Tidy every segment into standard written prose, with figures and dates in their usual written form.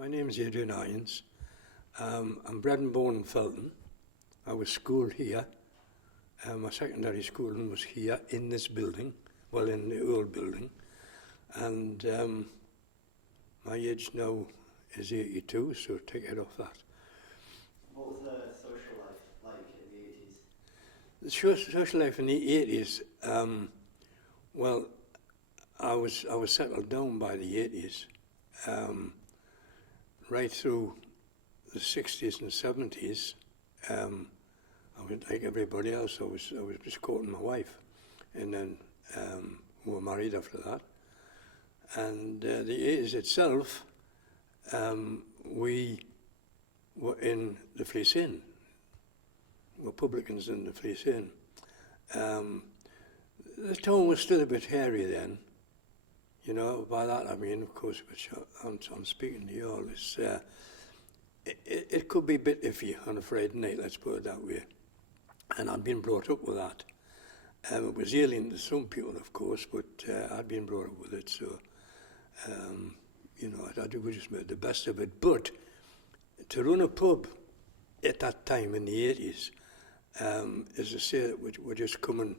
My name is Adrian Ions. I'm bred and born in Felton. I was schooled here. My secondary schooling was here in this building, well, in the old building. And my age now is 82, so take it off that. What was the social life like in the 80s? The social life in the 80s, well, I was settled down by the 80s. Right through the 60s and 70s, I was like everybody else. I was just courting my wife, and then we were married after that. And the 80s itself, we were in the Fleece Inn. We were publicans in the Fleece Inn. The town was still a bit hairy then. You know, by that I mean, of course, which I'm speaking to you all, it could be a bit iffy on a Friday night, let's put it that way. And I'd been brought up with that. It was alien to some people, of course, but I'd been brought up with it, so, you know, I we just made the best of it. But to run a pub at that time in the 80s, as I say, we're just coming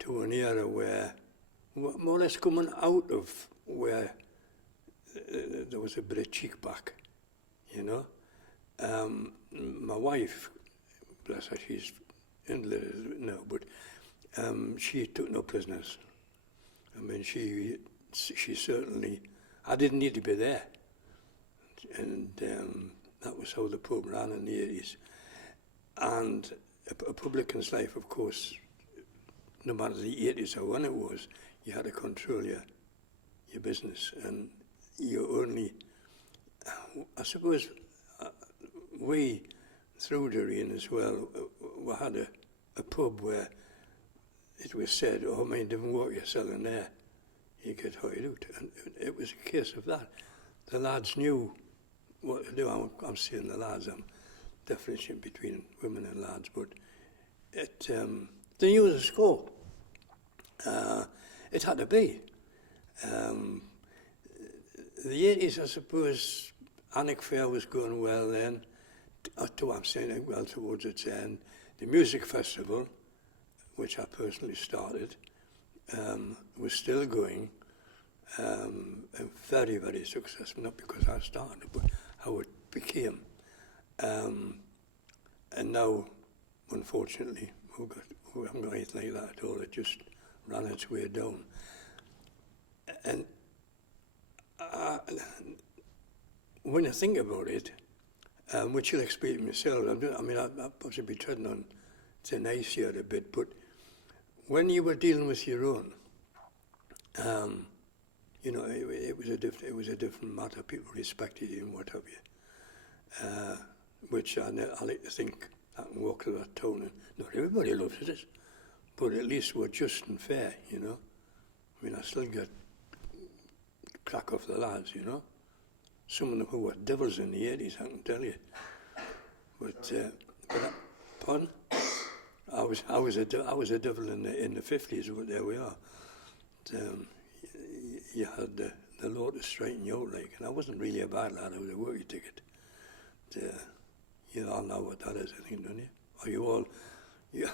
to an era where we're more or less coming out of where there was a bit of cheek back, you know. My wife, bless her, she's invalid now, but she took no prisoners. I mean, she certainly, I didn't need to be there. And that was how the pub ran in the 80s. And a publican's life, of course, no matter the 80s or when it was, you had to control your business, and you only, I suppose, we, through Doreen as well, we had a pub where it was said, oh, mind, don't what you're selling there, you get hired out. And it was a case of that. The lads knew what to do. I'm saying the lads, I'm differentiating between women and lads, but they knew the score. It had to be. The 80s, I suppose, Annick Fair was going well then. I'm saying well towards its end. The music festival, which I personally started, was still going, and very, very successful. Not because I started, but how it became. And now, unfortunately, we haven't got anything like that at all. It just ran its way down. And when I think about it, which you'll experience yourself, I'll possibly be treading on thin ice here a bit, but when you were dealing with your own, you know, it was a different matter. People respected you and what have you, which I like to think I can walk through that town and not everybody loves it, but at least we're just and fair, you know. I mean, I still get crack off the lads, you know. Some of them who were devils in the 80s, I can tell you. But pardon? I was a devil in the 50s, but there we are. You had the law to straighten you out, like, and I wasn't really a bad lad. I was a worky ticket. You all know what that is, I think, don't you? Are you all?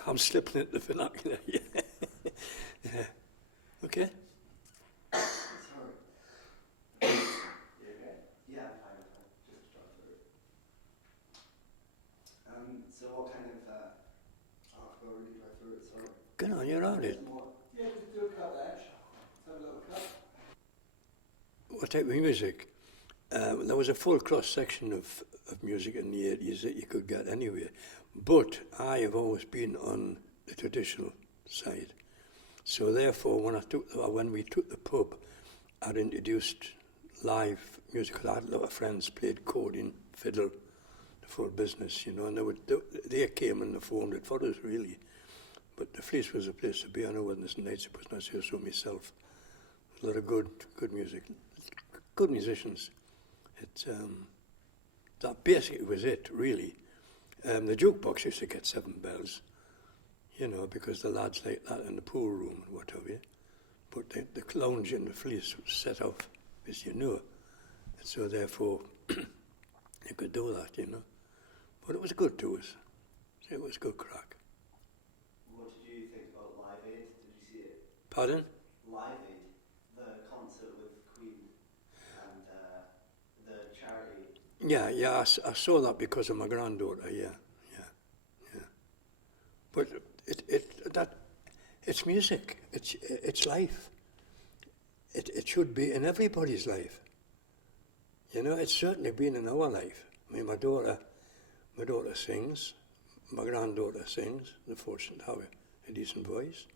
I'm slipping into the vernacular. Yeah. Okay. Sorry. You okay? Yeah, fine. Just drop through. So what kind of, I'll go really drive through it, sorry. Go on, you're on it. Yeah, just do a cut there. Let's have a little cut. What type of music? There was a full cross-section of music in the 80s that you could get anywhere. But I have always been on the traditional side. So therefore, when we took the pub, I'd introduced live music. I had a lot of friends played accordion, fiddle, the full business, you know, and they came and they formed it for us, really. But the Fleece was a place to be. I know when there's nights, it was not so myself. A lot of good music, good musicians. That basically was it, really. The jukebox used to get 7 bells, you know, because the lads like that in the pool room and what have you. But the lounge in the Fleece was set off, as you know. And so therefore, you could do that, you know. But it was good to us. It was good crack. What did you think about Live Aid? Did you see it? Pardon? Live Aid, the concert with Queen and the charity. Yeah, I saw that because of my granddaughter, yeah. But it's music, it's life. It should be in everybody's life. You know, it's certainly been in our life. I mean, my daughter sings, my granddaughter sings, they're fortunate to have a decent voice.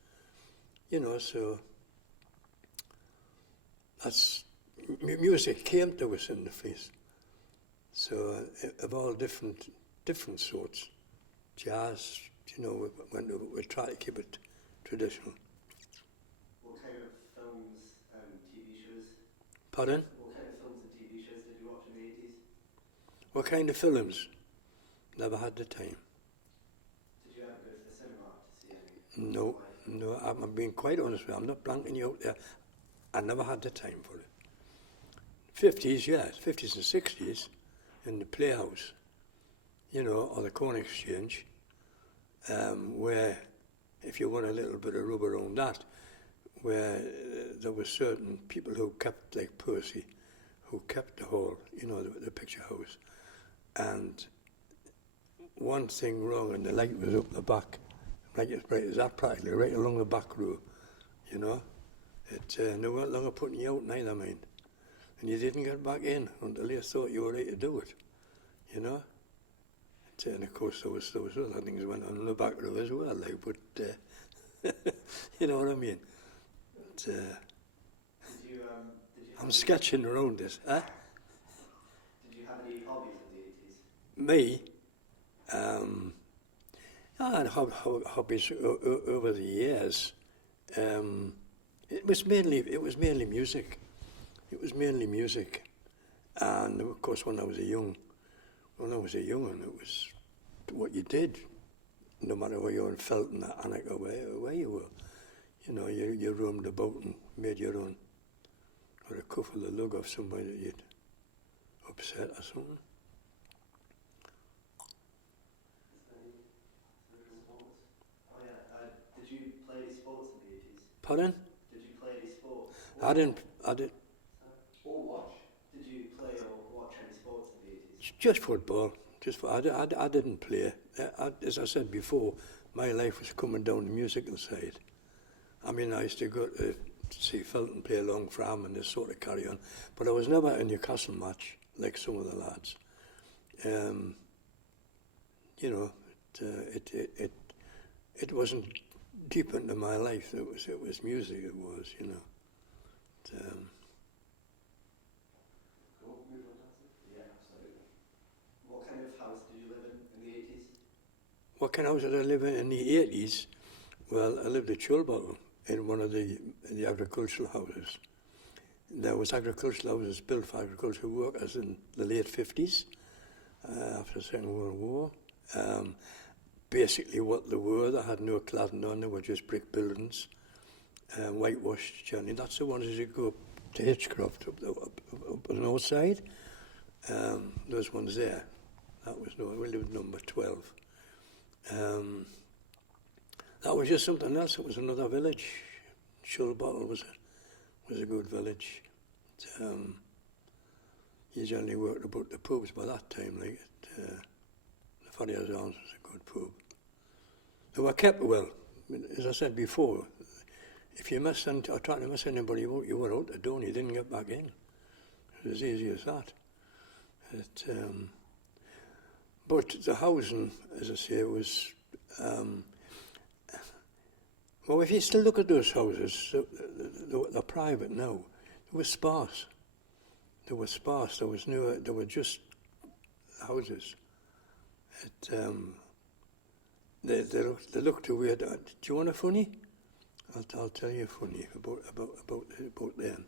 You know, so that's, music came to us in the Fleece. So of all different sorts, jazz, you know, we try to keep it traditional. What kind of films and TV shows? Pardon? What kind of films and TV shows did you watch in the 80s? What kind of films? Never had the time. Did you ever go to the cinema to see any? No, I'm being quite honest with you. I'm not blanking you out there. I never had the time for it. 50s, yes, 50s and 60s, in the Playhouse, you know, or the Corn Exchange, where, if you want a little bit of rub around that, where there were certain people who kept, like Percy, who kept the hall, you know, the picture house, and one thing wrong and the light was up the back, like as bright as that practically, right along the back row, you know. They weren't longer putting you out neither, mind. And you didn't get back in until they thought you were ready to do it, you know. And of course there was other things went on in the back row as well, like, but you know what I mean. Did you I'm sketching around this, huh? Did you have any hobbies in the 80s? Me, I had hobbies over the years. It was mainly music. It was mainly music, and of course when I was a young one, it was what you did, no matter where you were in Felton, Annick, or where you were. You know, you roamed about and made your own, or a cuffle of lug off somebody that you'd upset or something. Did you play any sports in the 80s? Pardon? Did you play any sports? I did. Or watch? Did you play or watch any sports in the 80s? Just football. I didn't play. As I said before, my life was coming down the musical side. I mean, I used to go to see Felton play along Fram and this sort of carry on, but I was never a Newcastle match like some of the lads. You know, it wasn't deep into my life. It was music. It was, you know. Yeah, absolutely. What kind of house did you live in the 80s? What kind of house did I live in the 80s? Well, I lived at Chulbottle in one of the agricultural houses. There was agricultural houses built for agricultural workers in the late 50s, after the Second World War. Basically what they were, they had no cladding on, they were just brick buildings, whitewashed generally. That's the ones as you go up to Hitchcroft, up on the north side. Those ones there. We lived number 12. That was just something else. It was another village. Chulbottle was a good village. You generally worked about the pubs by that time, like the Farrier's Arms was a good pub. They were kept well. I mean, as I said before, if you missed or tried to miss anybody out, you were out the door and you didn't get back in. It was as easy as that. But the housing, as I say, was... well, if you still look at those houses, they're private now. They were sparse. There were just houses. They looked too weird. Do you want a funny? I'll tell you a funny about them.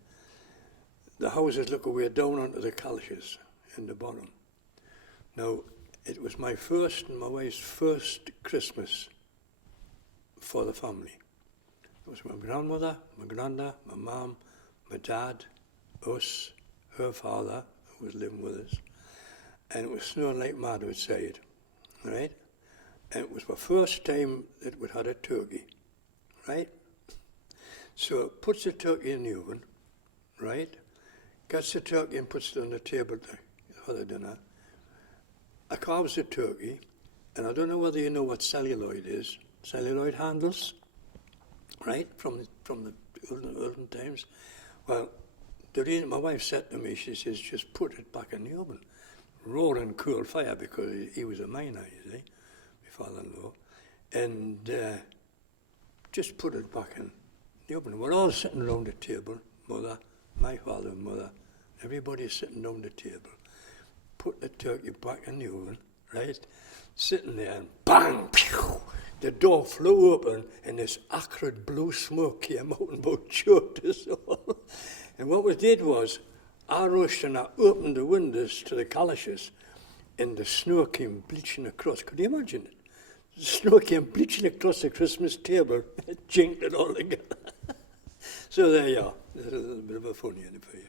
The houses look away down onto the calches in the bottom. Now, it was my first and my wife's first Christmas for the family. It was my grandmother, my granddad, my mum, my dad, us, her father, who was living with us, and it was snowing like mad outside, right? And it was the first time that we'd had a turkey, right? So it puts the turkey in the oven, right? Gets the turkey and puts it on the table for the dinner. I carves the turkey, and I don't know whether you know what celluloid is. Celluloid handles, right? From the olden times. Well, the reason my wife said to me, she says, just put it back in the oven. Roaring cool fire, because he was a miner, you see, my father-in-law. And just put it back in the oven. We're all sitting around the table, mother, my father and mother, everybody's sitting around the table. Put the turkey back in the oven, right? Sitting there, and bang, pew, the door flew open, and this acrid blue smoke came out and about choked us all. And what we did was, I rushed and I opened the windows to the calashes, and the snow came bleaching across. Could you imagine it? The snow came bleaching across the Christmas table, it jinked it all together. So there you are. There's a little bit of a funny in it for you.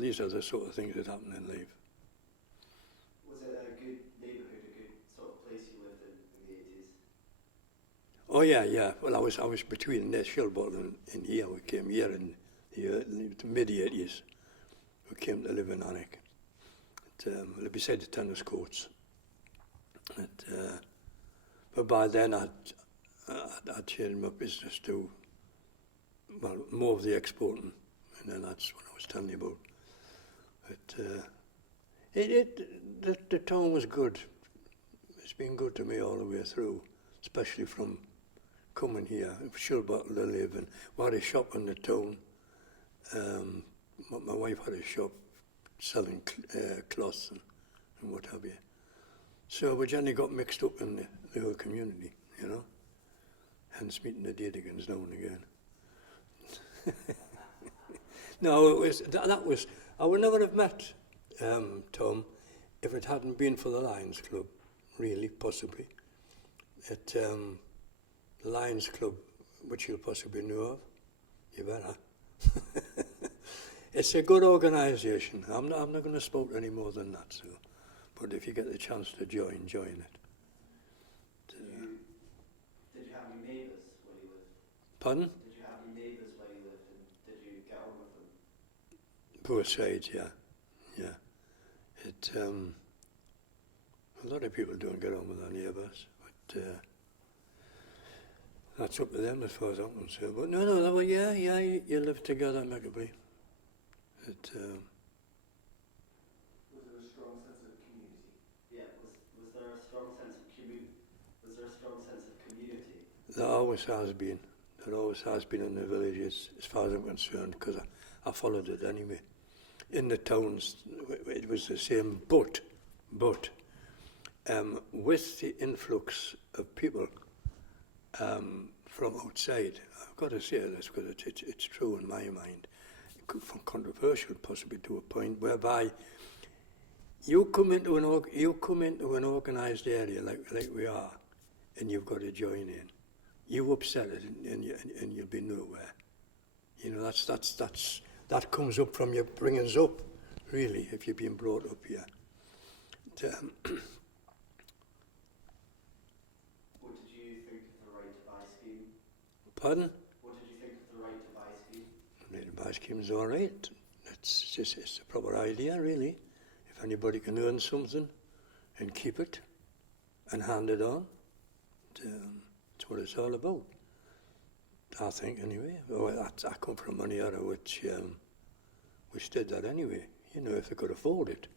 These are the sort of things that happen in life. Was it a good neighbourhood, a good sort of place you lived in the 80s? Oh yeah. Well, I was between Shilbot and here. We came here in the mid-80s. We came to live in Alnwick. Beside the tennis courts. But by then I'd changed my business to, well, more of the exporting. And then that's what I was telling you about. But the town was good. It's been good to me all the way through, especially from coming here. Shilbot to live, and we had a shop in the town. My wife had a shop selling cloths and what have you. So we generally got mixed up in the whole community, you know. Hence meeting the Dadigans now and again. No, I would never have met Tom if it hadn't been for the Lions Club, really, possibly. The Lions Club, which you'll possibly know of, you better. It's a good organisation. I'm not going to spout any more than that, so. But if you get the chance to join it. Did you have any neighbours where you lived? Pardon? Did you have any neighbours where you lived, and did you get on with them? Both sides, yeah. A lot of people don't get on with their neighbours, but that's up to them as far as I'm concerned. But no, you live together amicably. Was there a strong sense of community? Yeah, was there a strong sense of community? Was there a strong sense of community? There always has been. There always has been in the villages, as far as I'm concerned, because I followed it anyway. In the towns, it was the same, but with the influx of people from outside, I've got to say this because it's true in my mind, controversial possibly to a point whereby you come into an organised area like we are, and you've got to join in. You upset it, and you'll be nowhere. You know, that comes up from your bringings up, really, if you've been brought up here. What did you think of the right to buy scheme? Pardon? What did you think of the right to buy scheme? The right to buy scheme is all right. It's a proper idea, really. If anybody can earn something and keep it and hand it on, that's what it's all about. I think, anyway. I come from an era which did that anyway, you know, if they could afford it.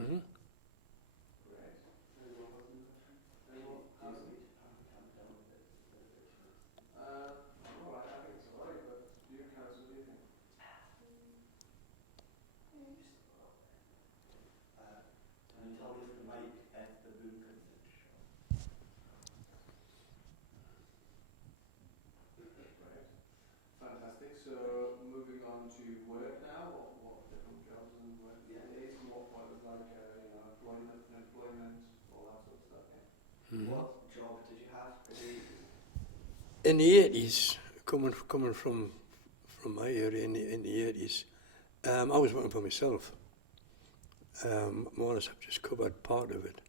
Mm-hmm. Can you tell me if the mic at the boom comes in? Right. Fantastic. So moving on to work now, what different jobs and work days, and what was like, employment, all that sort of stuff. Yeah. Mm-hmm. What job did you have In the 80s, coming from my area in the 80s, I was working for myself. More or less, I've just covered part of it.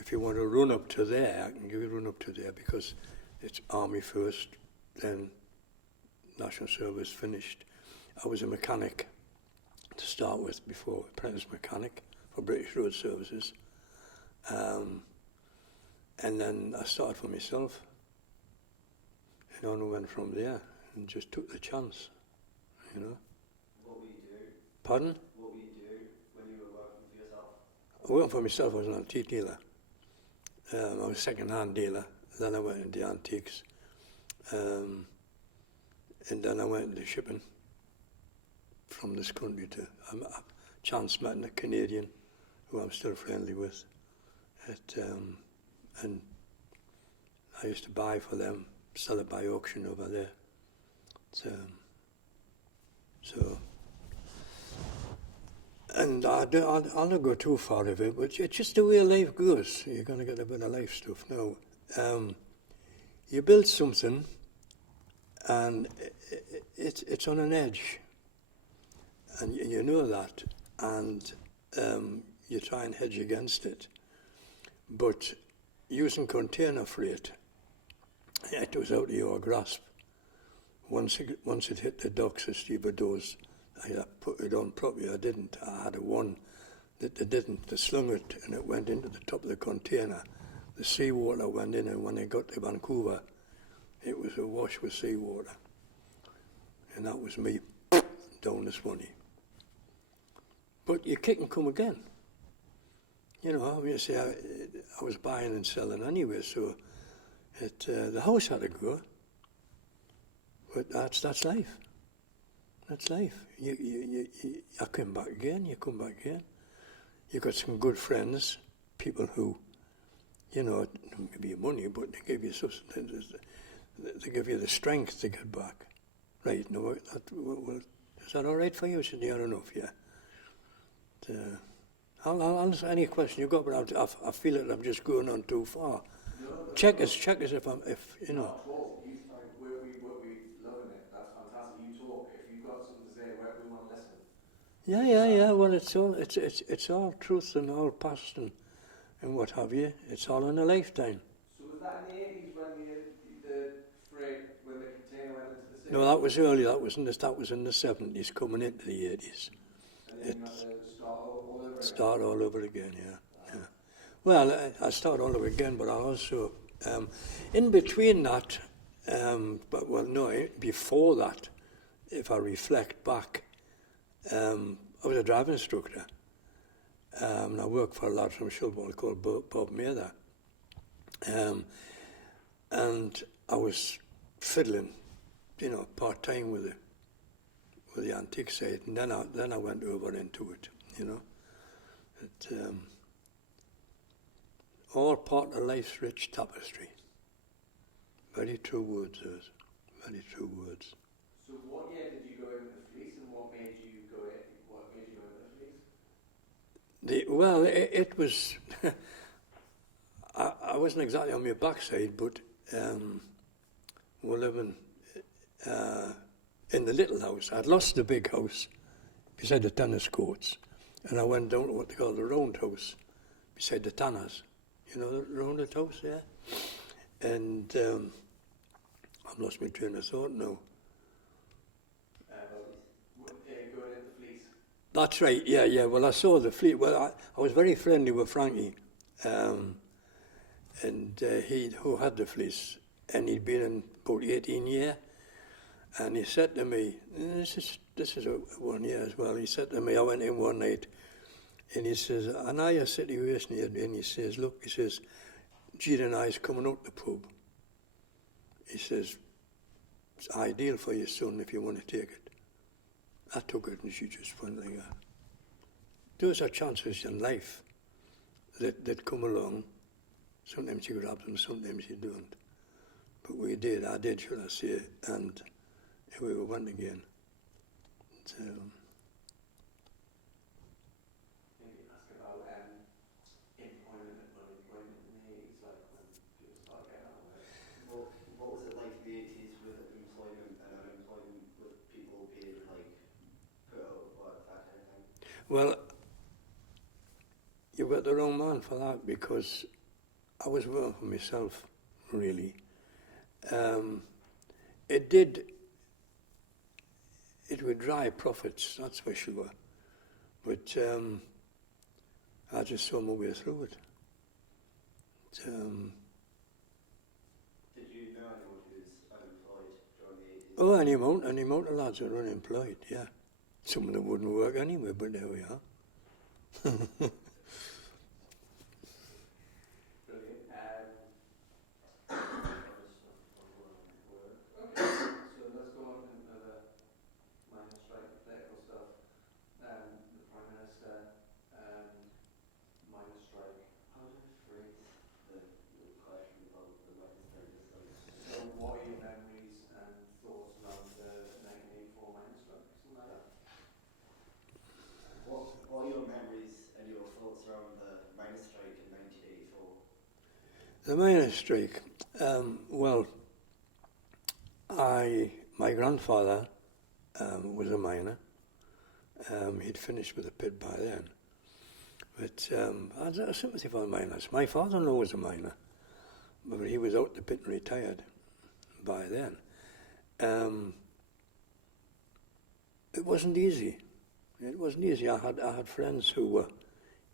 If you want to run up to there, I can give you a run up to there because it's Army first, then National Service finished. I was a mechanic to start with before, apprentice mechanic for British Road Services. And then I started for myself. And on I went from there and just took the chance, you know. What were you doing? Pardon? What were you doing when you were working for yourself? I worked for myself, I was an antique dealer. I was a second-hand dealer. Then I went into antiques. And then I went into shipping from this country to chance met a Canadian who I'm still friendly with. And I used to buy for them, sell it by auction over there. And I'll not go too far of it, but it's just the way life goes. You're going to get a bit of life stuff now. You build something, and it's on an edge, and you know that, and you try and hedge against it. But using container freight, it was out of your grasp. Once it hit the docks at stevedores, I put it on properly. I didn't. I had a one that they didn't. They slung it and it went into the top of the container. The seawater went in, and when they got to Vancouver, it was awash with seawater. And that was me down this money. But you kick and come again. You know, obviously I was buying and selling anyway, so the house had to go. But that's life. That's life. I come back again, you come back again. You got some good friends, people who, you know, maybe money, but they give you substance, they give you the strength to get back. Right, no, is that all right for you? I said, yeah, I don't know if I'll answer any question you've got, but I feel that I'm just going on too far. No, Check us if you know. Not at all. We're loving it. That's fantastic. You talk. If you've got something to say, we want to listen. Yeah. Well, it's all truth and all past and what have you. It's all in a lifetime. So was that in the 80s when the freight, when the container went into the city? No, that was early. That was in the 70s, coming into the 80s. And then you had to start all over again? Start all over again, yeah. Well, I start all over again, but I also, in between that, before that, if I reflect back, I was a driving instructor. And I worked for a lad from Shilball called Bob Mather. And I was fiddling, you know, part-time with the antique side, and then I went over into it, you know. All part of life's rich tapestry. Very true words, those. Very true words. So what year did you go into the fleece, and what made you go into the fleece? Well, it was... I wasn't exactly on my backside, but we were living in the little house. I'd lost the big house beside the tennis courts, and I went down to what they call the round house beside the tanners. You know, the rounded house there? And I've lost my train of thought now. Going into the fleece? That's right, yeah. Well, I saw the fleet. Well, I was very friendly with Frankie, and he who had the fleece, and he'd been in about 18 years, and he said to me, this is a 1 year as well, he said to me, I went in one night, and he says, I know your situation here, and he says, look, he says, Gene and I's coming out the pub. He says, it's ideal for your son if you want to take it. I took it, and she just went like that. Those are chances in life that come along. Sometimes you grab them, sometimes you don't. But I did, should I say, and here we went again. Maybe ask about employment in the 80s, like when people started getting out of work. What was it like in the 80s with employment and unemployment, with people being like Well, you've got the wrong man for that, because I was working for myself, really. It would drive profits, that's for sure. But I just saw my way through it. Did you know anyone who's unemployed during the 80s? Oh, any amount of lads are unemployed, yeah. Some of them wouldn't work anyway, but there we are. Brilliant. Okay, so let's go on into the minor strike political stuff. The Prime Minister, minor strike. How do I phrase the question about the minor strike? So what are your memories and thoughts around the 1984 minor strike? Something like that? What are your memories and your thoughts around the minor strike in 1984? The miners' strike, well, my grandfather was a miner. He'd finished with the pit by then. But I had a sympathy for the miners. My father-in-law was a miner, but he was out the pit and retired by then. It wasn't easy. It wasn't easy. I had friends who were,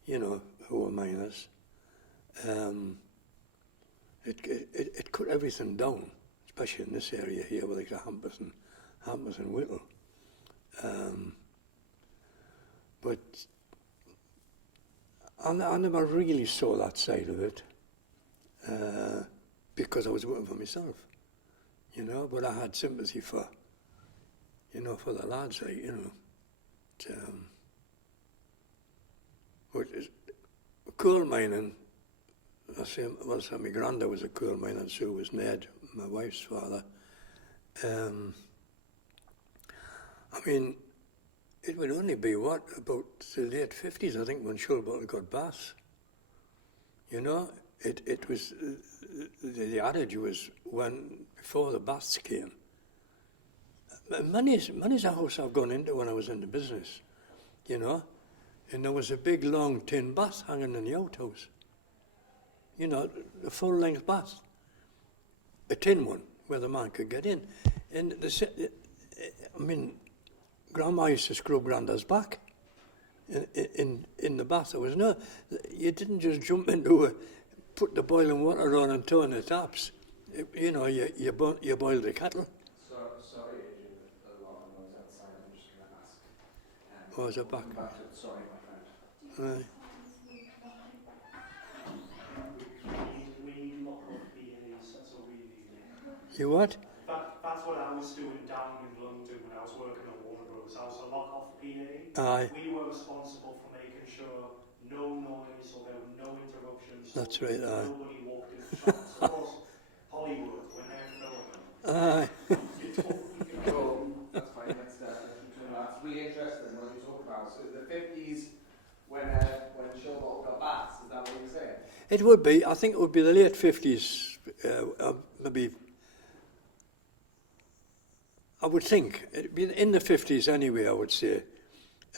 who were miners. It cut everything down, especially in this area here, where like Hampers and Whittle. But I never really saw that side of it, because I was working for myself, but I had sympathy for, for the lads, but coal mining, my granddad was a coal miner, and so was Ned, my wife's father. It would only be, about the late 50s, I think, when Shulbottle got baths. It was, the adage was before the baths came. Many's a house I've gone into when I was in the business, and there was a big, long tin bath hanging in the outhouse. The full-length bath. A tin one, where the man could get in. And Grandma used to scrub Grandad's back in the bath. There was you didn't just jump into put the boiling water on and turn the taps. You boiled the kettle. Sorry, Adrian, a lot of noise outside. I'm just going to ask. Oh, is it back? Sorry, my friend. Right. We lock up BAs, that's what we need. You what? That's what I was doing down in London when I was working on Warner Bros. I was a lock-off PA. Aye. We were responsible for making sure no noise or there were no interruptions. That's right, aye. Nobody walked in the shops. Of course, Hollywood, when they're filming, Aye. Cool, that's fine. That's really interesting what you talk about. So the 50s, when Showball got baths, is that what you're saying? It would be. I think it would be the late 50s, maybe. I would think it'd be in the 50s anyway. I would say.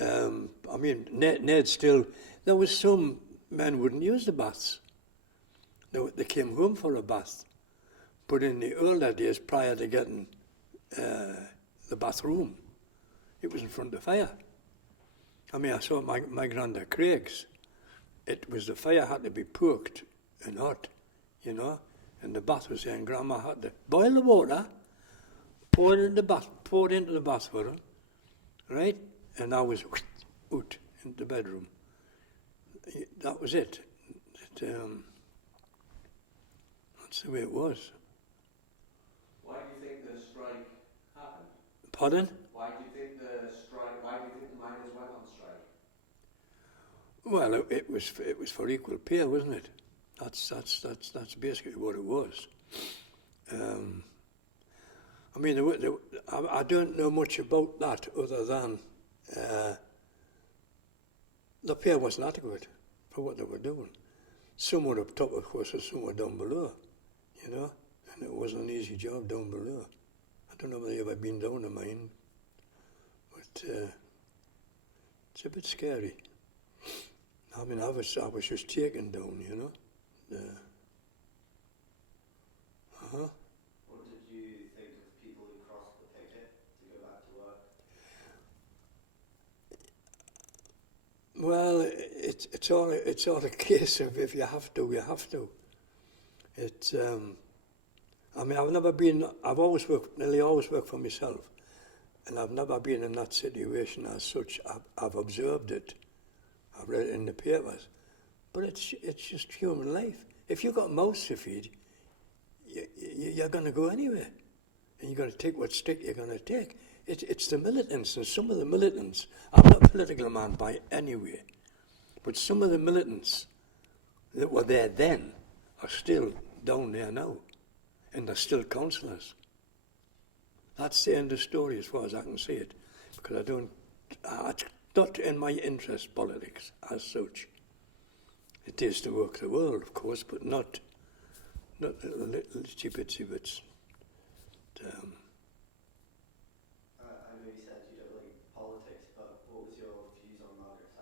Ned still. There was some men wouldn't use the baths. They came home for a bath, but in the older days, prior to getting the bathroom, it was in front of the fire. I saw my granddad Craig's. It was the fire had to be poked and hot, and the bath was there, and Grandma had to boil the water, pour it into the bath for him, right? And I was out into the bedroom. That was it. That's the way it was. Why do you think the strike happened? Pardon? Why do you think the miners went on strike? Well, it was for equal pay, wasn't it? That's basically what it was. I don't know much about that other than the pay wasn't adequate for what they were doing. Some were up top, of course, and some were down below, and it wasn't an easy job down below. I don't know whether you've ever been down a mine, but It's a bit scary. I mean, I was just taken down, you know. What did you think of people who crossed the picket to go back to work? Well, it's all a case of if you have to, you have to. It's I mean, I've nearly always worked for myself, and I've never been in that situation as such. I've observed it, I've read it in the papers, but it's just human life. If you've got mouths to feed, you're going to go anywhere, and you're going to take what stick you're going to take. It's the militants, and some of the militants, I'm not a political man by any way, but some of the militants that were there then are still down there now, and they're still councillors. That's the end of the story as far as I can see it, because it's not in my interest, politics, as such. It is to work the world, of course, but not the little itsy bits. I know you said you don't like politics, but what was your views on Margaret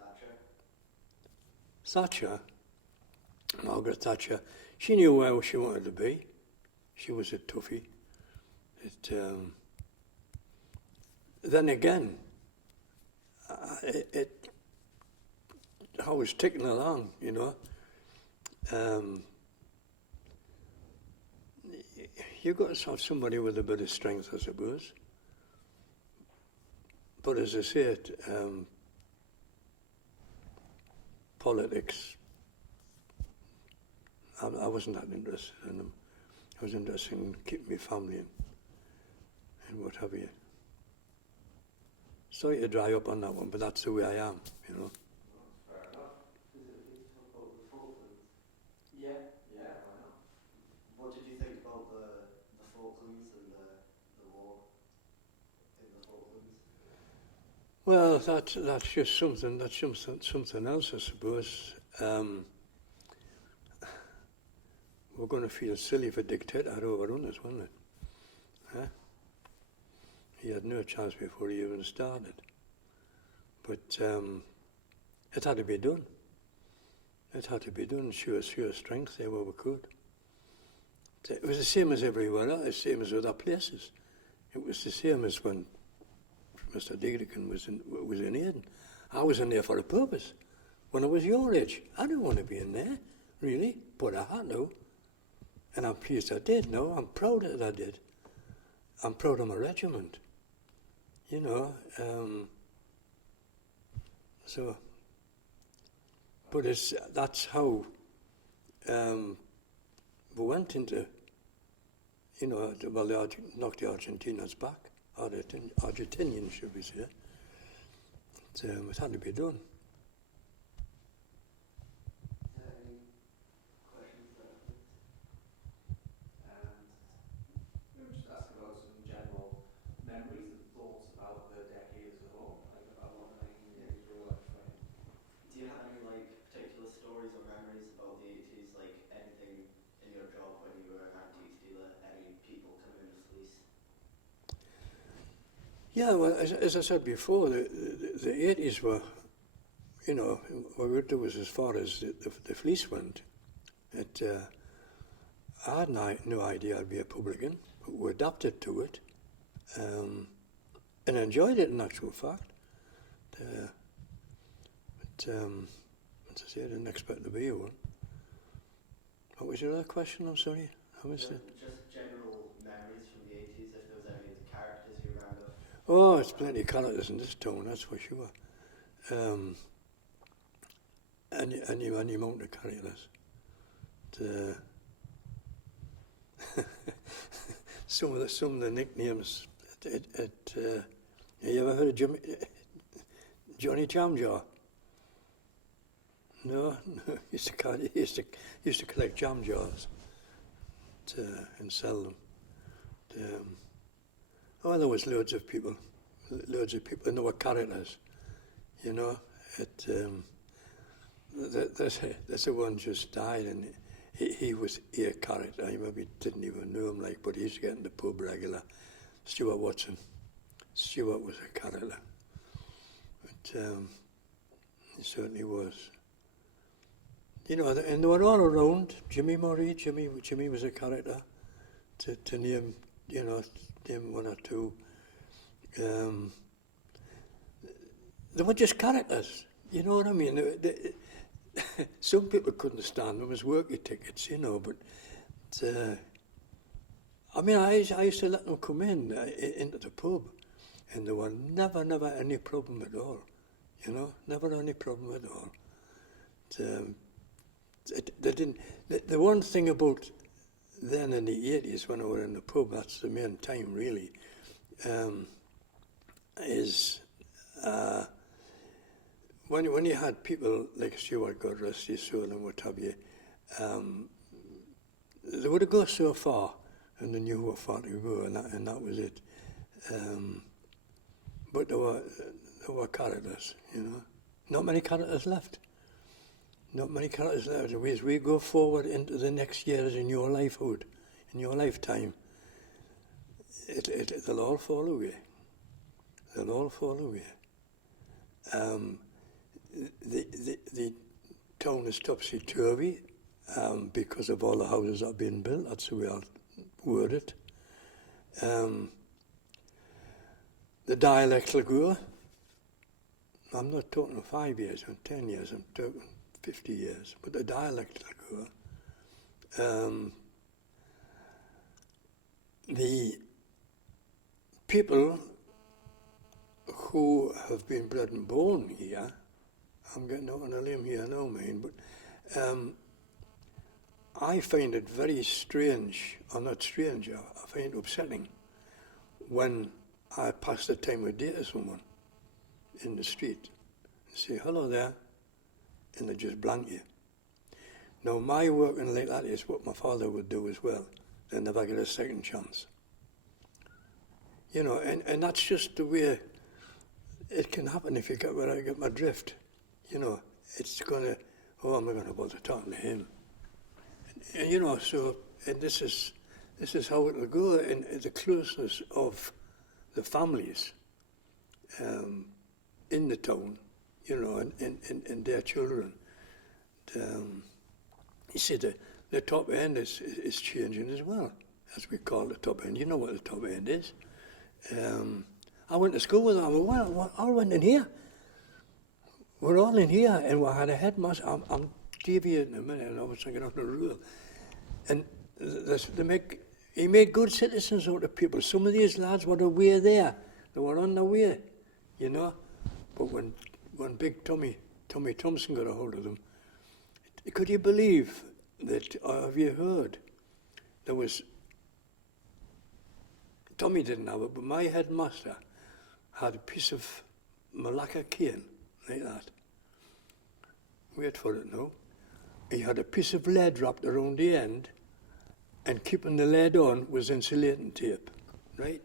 Thatcher? Margaret Thatcher, she knew where she wanted to be. She was a toughie. Then again, I was ticking along, you know. You've got to have somebody with a bit of strength, I suppose. But as I said, politics, I wasn't that interested in them. I was interested in keeping my family and what have you. Sorry to dry up on that one, but that's the way I am, you know. Fair enough. Is it okay to talk about the Falklands? Yeah, why not? What did you think about the Falklands and the war in the Falklands? Well, that's just something. That's something else, I suppose. We're going to feel silly if a dictator had overrun us, wasn't it? Huh? He had no chance before he even started. But it had to be done. It had to be done. Show strength there where we could. It was the same as everywhere else, the same as other places. It was the same as when Mr. Digrican was in Eden. I was in there for a purpose. When I was your age, I didn't want to be in there, really, but I had to. And I'm pleased I did, no, I'm proud that I did. I'm proud of my regiment, you know. But that's how we went into, you know, well, knocked the Argentinians back, Argentinians, should we say. It had to be done. Any questions there? And we just ask about some general memories and thoughts about the decade as a whole, like about what the 1980s were like for him. Do you have any particular stories or memories about the 80s, like anything in your job when you were an antiques dealer, any people coming into fleece? Yeah, well, as I said before, the 80s were, you know, what we do was as far as the fleece went. I had no idea I'd be a publican, but we adapted to it and enjoyed it in actual fact. As I say, I didn't expect to be one. What was your other question? I'm sorry. I missed it. Just general memories from the 80s, if there was any characters you remember. Oh, there's plenty of characters in this town, that's for sure. Any amount of characters. Some of the nicknames. You ever heard of Johnny Jamjar? No, used to collect jam jars and sell them. There was loads of people, and there were characters, you know. There's a one just died, and he was a character. I maybe didn't even know him, but he used to get in the pub regular. Stuart Watson. Stuart was a character. But He certainly was. You know, and they were all around. Jimmy Murray, Jimmy was a character. To name, you know, name one or two. They were just characters. You know what I mean? Some people couldn't stand them as worky tickets, you know, but I mean, I used to let them come into the pub, and there were never any problem at all, you know, never any problem at all. They didn't. The one thing about then in the 80s when I was in the pub, that's the main time really, is when you had people like Stuart, God rest his soul, and what have you, they would go so far, and they knew how far to go, and that was it. But there were characters, you know. Not many characters left. Not many characters left. As we go forward into the next years in your lifehood, in your lifetime, they'll all fall away. They'll all fall away. The town is topsy-turvy because of all the houses that have been built. That's the way I'll word it. The dialect will go. I'm not talking 5 years or 10 years, I'm talking 50 years, but the dialect will go. The people who have been bred and born here, I'm getting out on a limb here now, man, but I find it very strange, or not strange, I find it upsetting when I pass the time of day to someone in the street and say, hello there, and they just blank you. Now, my working like that is what my father would do as well. They never get a second chance. You know, and that's just the way it can happen if you get where I get my drift. You know, it's going to, oh, am I going to bother talking to him? And, you know, so and this is how it will go, and the closeness of the families in the town, you know, and their children. You see, the top end is changing as well, as we call the top end. You know what the top end is. I went to school with them. We all went in here. We're all in here, and we had a headmaster. I'm deviating a minute, and I was thinking of the rule. And he made good citizens out of people. Some of these lads were away there. They were on their way, you know. But when big Tommy Thompson got a hold of them, could you believe that, have you heard, there was, Tommy didn't have it, but my headmaster had a piece of Malacca cane, like that. Wait for it now. He had a piece of lead wrapped around the end, and keeping the lead on was insulating tape, right?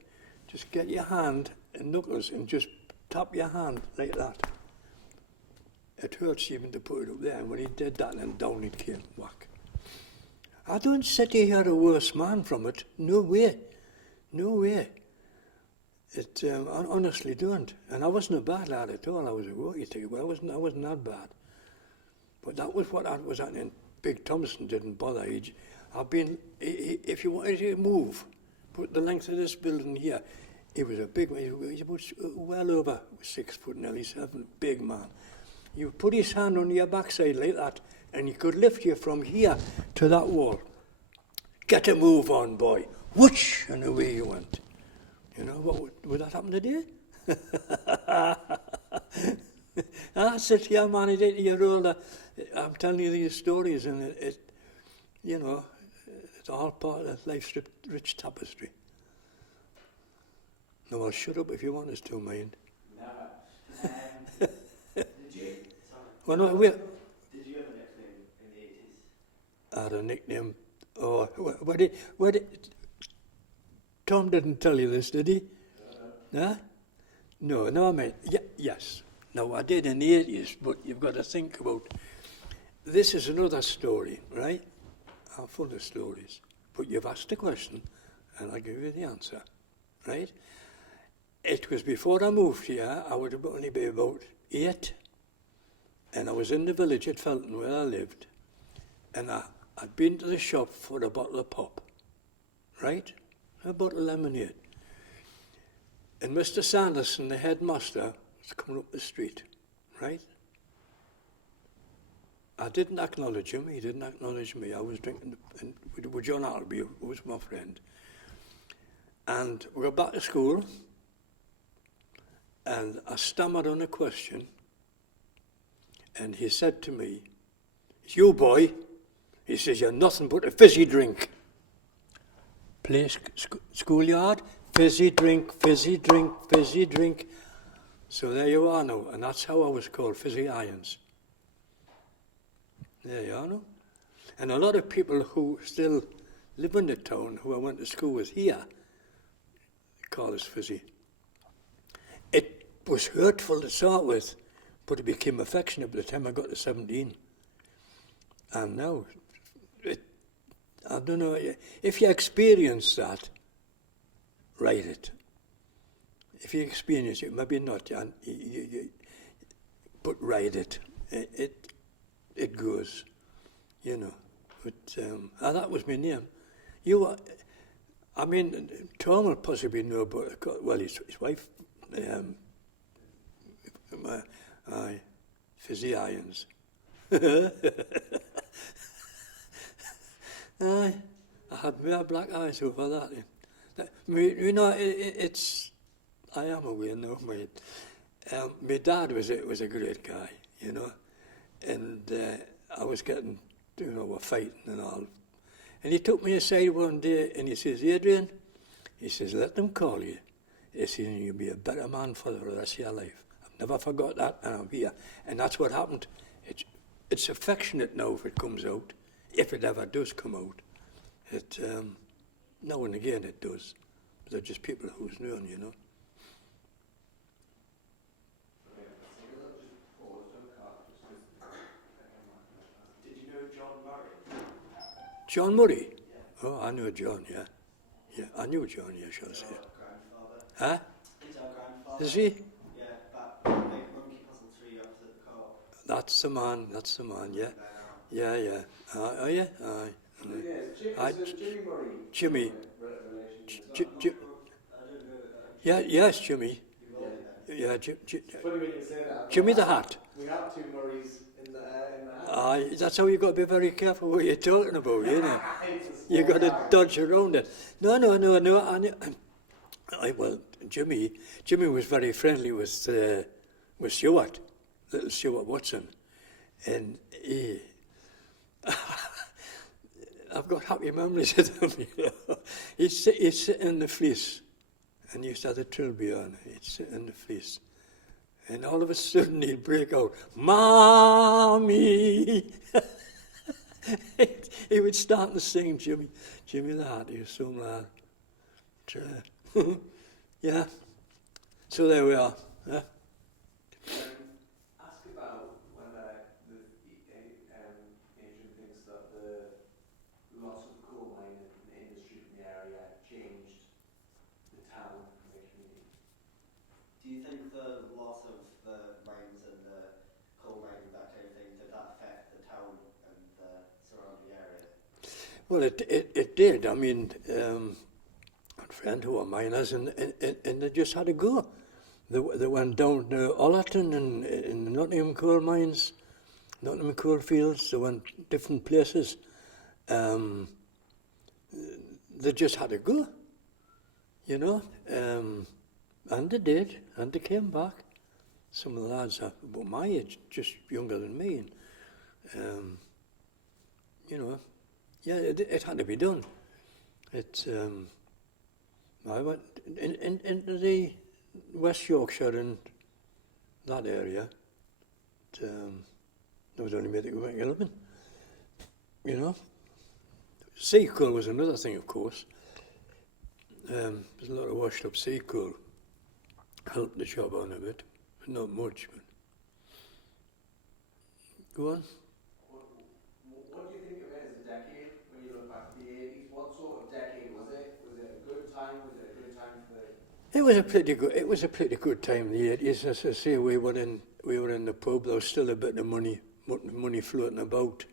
Just get your hand and knuckles and just tap your hand like that. It hurts even to put it up there, and when he did that, then down it came, whack. I don't sit here a worse man from it. No way. No way. I honestly don't. And I wasn't a bad lad at all. I was a worky ticket, but I wasn't that bad. But that was what was happening. Big Thompson didn't bother. If you wanted to move, put the length of this building here, he was a big man. He was about well over 6 foot, nearly 7, big man. You put his hand on your backside like that, and he could lift you from here to that wall. Get a move on, boy. Whoosh, and away you went. You know, what would that happen today? I sit here, man, at 80 years old, I'm telling you these stories, and it you know, it's all part of life's rich tapestry. Now, I'll shut up if you want us to, mind. Never. Did you? Sorry. Well, no, Did you have a nickname in the 80s? I had a nickname. Oh, where did Tom didn't tell you this, did he? Huh? No, I mean, yes. No, I did in the 80s, but you've got to think about, this is another story, right? I'm full of stories. But you've asked a question, and I'll give you the answer, right? It was before I moved here. I would only be about 8, And I was in the village at Felton where I lived, and I'd been to the shop for a bottle of pop, right? A bottle of lemonade. And Mr. Sanderson, the headmaster, was coming up the street, right? I didn't acknowledge him, he didn't acknowledge me. I was drinking with John Appleby, who was my friend. And we got back to school, and I stammered on a question, and he said to me, "It's you, boy." He says, "You're nothing but a fizzy drink." Schoolyard, fizzy drink, fizzy drink, fizzy drink. So there you are now, and that's how I was called, Fizzy Ions. There you are now. And a lot of people who still live in the town, who I went to school with here, call us Fizzy. It was hurtful to start with, but it became affectionate by the time I got to 17. And now, I don't know, if you experience that, write it. If you experience it, maybe not, but write it. It goes, you know. But that was my name. Tom will possibly know about, well, his wife, Fizzy Ions. I had mere black eyes over that. You know, I am aware now, mate. My dad was a great guy, you know, and I was getting, we're fighting and all. And he took me aside one day and he says, "Adrian," he says, "let them call you. He says, you'll be a better man for the rest of your life." I've never forgot that, and I'm here. And that's what happened. It's affectionate now if it comes out, if it ever does come out. Now and again it does. But they're just people who's known, you know. Did you know John Murray? John Murray? Yeah. Oh, I knew John, yeah. Yeah, I knew John, yeah, shall I say. Grandfather. Huh? He's our grandfather. Is he? Yeah, that big monkey puzzle tree opposite the co-op. That's the man, yeah. Yeah, yeah. Oh, yeah, aye. Jimmy Murray. Jimmy. Relation to J- yeah, yes, Jimmy. Yeah, It's funny when you say that. Jimmy the Hat. We have two Murrays in the hat. Aye, that's how you got to be very careful what you're talking about, you know. You got to dodge around it. No. Well, Jimmy was very friendly with Stuart, little Stuart Watson, and he. I've got happy memories of him. You know. He'd sit in the fleece, and he used to have the trilby on. He'd sit in the fleece, and all of a sudden he'd break out, "Mommy!" He would start to sing, Jimmy the Hat. He was so mad. Yeah. So there we are. Yeah. Ask about whether Adrian thinks that the loss of the coal mine and the industry from the area changed the town and the community. Do you think the loss of the mines and the coal mining, that kind of thing, did that affect the town and the surrounding area? Well, it did. I mean, a friend who were miners, and they just had to go. They went down to Ollerton and in the Nottingham coal mines, Nottingham coal fields. They went different places. They just had to go, you know. And they did, and they came back. Some of the lads are about my age, just younger than me. And, you know, yeah, it had to be done. I went into the West Yorkshire and that area. There was only me that could make a living, you know. Sea coal was another thing, of course. There's a lot of washed up sea coal. Helped the job on a bit, but not much. But go on. What do you think of it as a decade when you look back at the 80s? What sort of decade was it? Was it a good time? Was it a good time for the... It was a pretty good time in the 80s. As I say, we we were in the pub. There was still a bit of money floating about.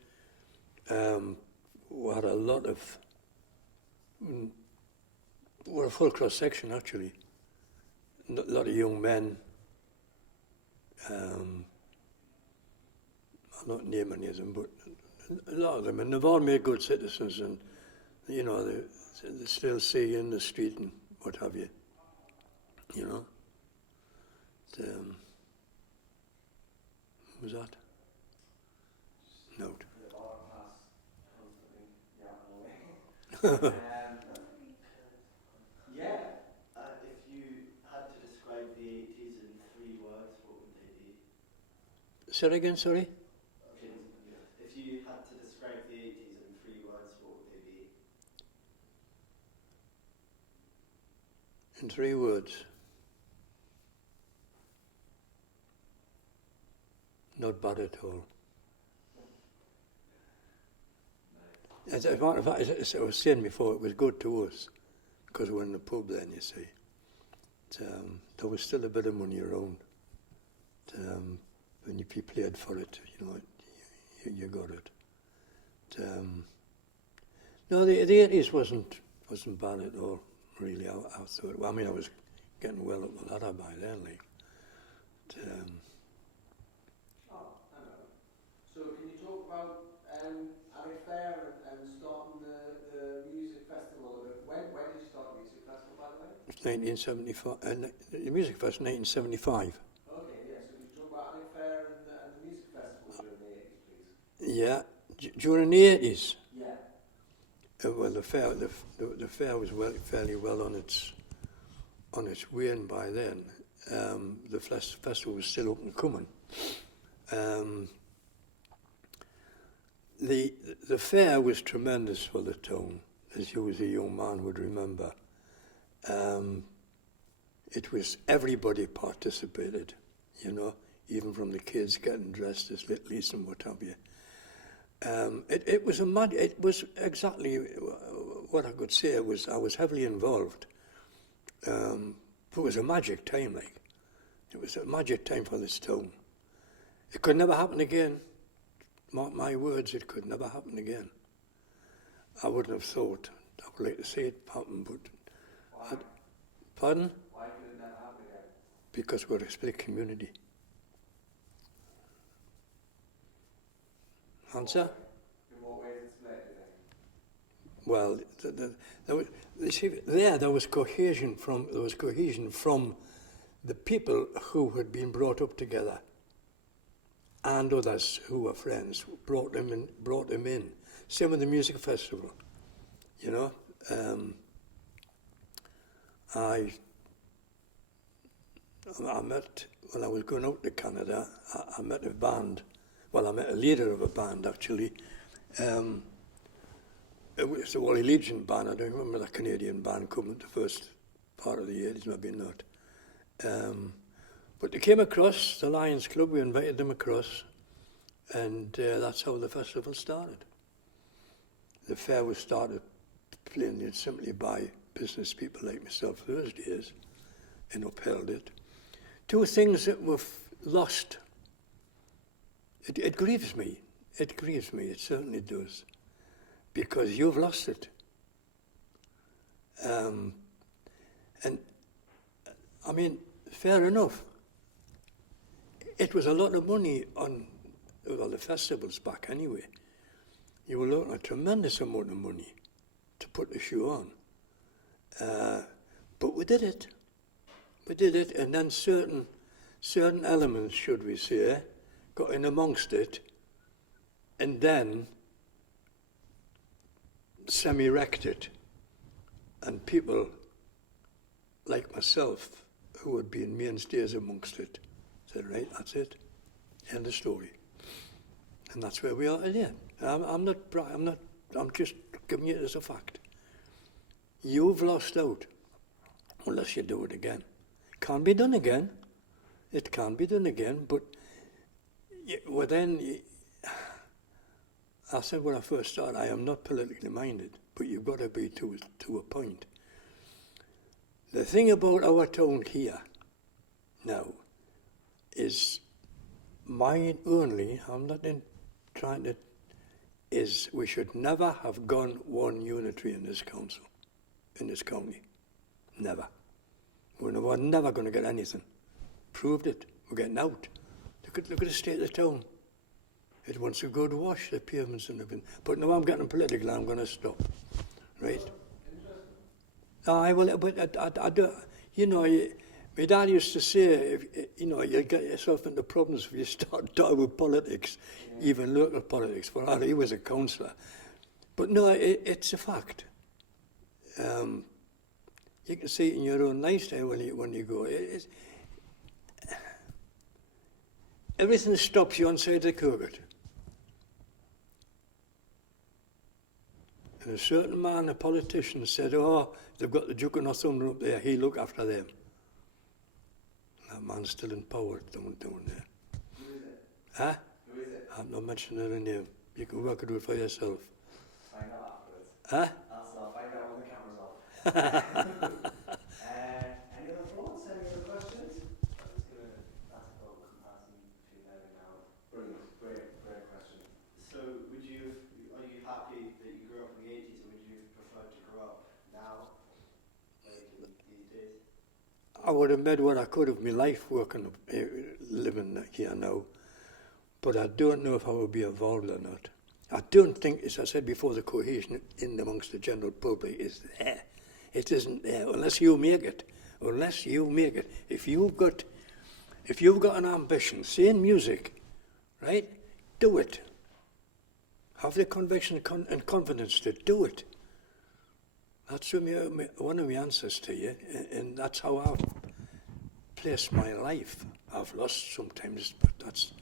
We had a lot of, we're a full cross section actually. A lot of young men. I'll not name any of them, but a lot of them, and they've all made good citizens, and you know they still see you in the street and what have you. You know. What was that? Note. Yeah. If you had to describe the 80s in 3 words, what would they be? Say it again, sorry? If you had to describe the 80s in 3 words, what would they be? In 3 words. Not bad at all. As a matter of fact, as I was saying before, it was good to us because we were in the pub then, you see. There was still a bit of money around. When you played for it, you know, you got it. No, the 80s wasn't bad at all, really. I thought. Well, I mean, I was getting well up the ladder by then, like. So can you talk about Alec Fair and starting the music festival? When did you start the music festival, by the way? 1975. The music fest, 1975. Okay, yeah. So can you talk about Alec Fair and the music festival during the 80s, please? Yeah, during the 80s. Yeah. Well, the fair was fairly well on its wane by then. The festival was still up and coming. The fair was tremendous for the town, as you as a young man would remember. It was everybody participated, you know, even from the kids getting dressed as Littleys and what have you. It was exactly what I could say. I was heavily involved. It was a magic time, like. It was a magic time for this town. It could never happen again. Mark my words, it could never happen again. I wouldn't have thought. I would like to see it happen, but... Why? Pardon? Why could it never happen again? Because we're a split community. Answer? In what way is it split, do you think? Well, there was cohesion from the people who had been brought up together, and others who were friends brought them in. Same with the music festival, you know. I met, when I was going out to Canada, I met a band. Well, I met a leader of a band, actually. It was the Wally Legion band. I don't remember the Canadian band coming the first part of the 80s, maybe not. But they came across the Lions Club. We invited them across, and that's how the festival started. The fair was started plainly and simply by business people like myself those days, and upheld it. 2 things that were lost. It grieves me. It grieves me. It certainly does, because you've lost it. And I mean, fair enough. It was a lot of money on, well, the festivals back anyway. You were looking at a tremendous amount of money to put the show on. But we did it. We did it, and then certain elements, should we say, got in amongst it, and then semi-wrecked it. And people like myself, who had been mainstays amongst it, said, right, that's it, end of story. And that's where we are today. I'm just giving it as a fact. You've lost out, unless you do it again. Can't be done again. It can be done again, but well, then, I said when I first started, I am not politically minded, but you've got to be to a point. The thing about our town here now is mine only, I'm not in trying to, is we should never have gone one unitary in this council, in this county. Never. We're never going to get anything. Proved it. We're getting out. Look at the state of the town. It wants a good wash, the pavements and everything. But now I'm getting political, I'm going to stop. Right? I will, but I do, you know, my dad used to say, you know, you get yourself into problems if you start talking with politics, even local politics. Well, he was a councillor. But no, it's a fact. You can see it in your own lifestyle when you go. Everything stops you on side of the Court. And a certain man, a politician, said, oh, they've got the Duke of Northumberland up there, he'll look after them. That man's still in power down there. Who is it? Huh? Who is it? I'm not mentioning her name. You can work it out for yourself. Find out afterwards. Huh? I'll find out when the camera's off. Any other thoughts? Any other questions? I was going to ask about the comparison between then and now. Brilliant. Great question. So, are you happy that you grew up in the 80s, or would you prefer to grow up now, like these days? I would have made what I could of my life working, living here now. But I don't know if I will be involved or not. I don't think, as I said before, the cohesion in amongst the general public is there. It isn't there unless you make it. Unless you make it. If you've got an ambition, say in music, right? Do it. Have the conviction and confidence to do it. That's one of my answers to you, and that's how I've placed my life. I've lost sometimes, but that's...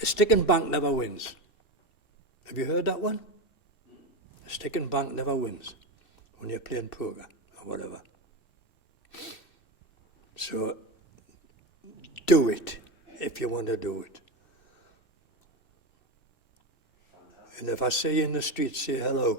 A stick and bank never wins. Have you heard that one? A stick and bank never wins when you're playing poker or whatever. So, do it if you want to do it. And if I see you in the street, say hello.